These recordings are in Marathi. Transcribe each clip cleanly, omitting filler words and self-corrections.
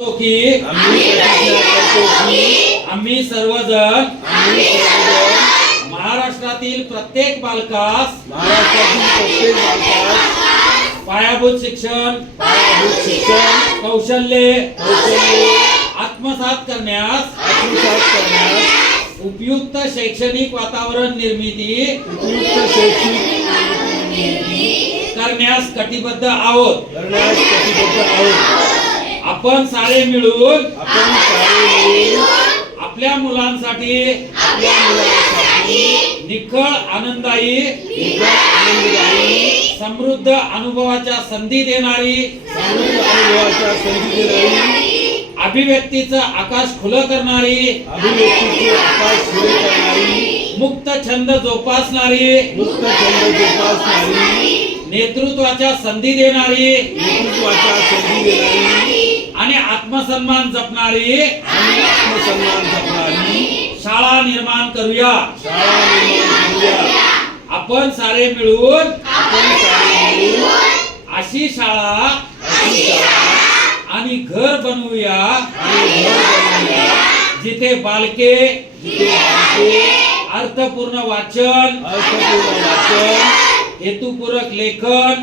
की आम्ही सर्वजण महाराष्ट्रातील प्रत्येक बालकास पायाभूत शिक्षण कौशल्ये आत्मसात करण्यास उपयुक्त शैक्षणिक वातावरण निर्मिती करण्यास कटिबद्ध आहोत। आपण सारे मिळून आपल्या मुलांसाठी निखळ आनंददायी समृद्ध अनुभवाच्या संधी देणारी अभिव्यक्तीचं आकाश खुलं करणारी मुक्त छंद जोपासणारी नेतृत्वाच्या संधी देणारी आणि आत्मसन्मान जपणारी शाळा निर्माण करूया। आपण सारे मिळून अशी शाळा आणि घर बनवूया जिथे बालके अर्थपूर्ण वाचन हेतुपूरक लेखन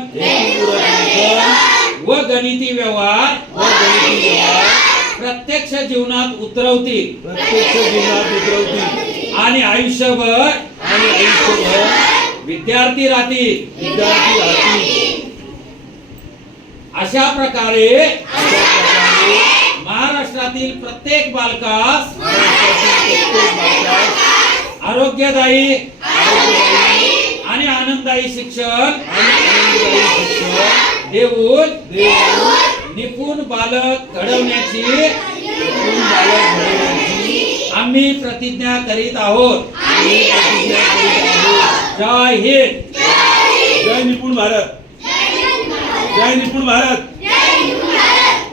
व गणिती व्यवहार प्रत्यक्ष जीवनात उतरवतील आणि आयुष्यभर विद्यार्थी राहतील। अशा प्रकारे महाराष्ट्रातील प्रत्येक बालकास आरोग्यदायी आणि आनंददायी शिक्षण देऊन निपुण बालक घडवण्याची आम्ही प्रतिज्ञा करीत आहोत। जय हिंद। जय निपुण भारत। जय निपुण भारत।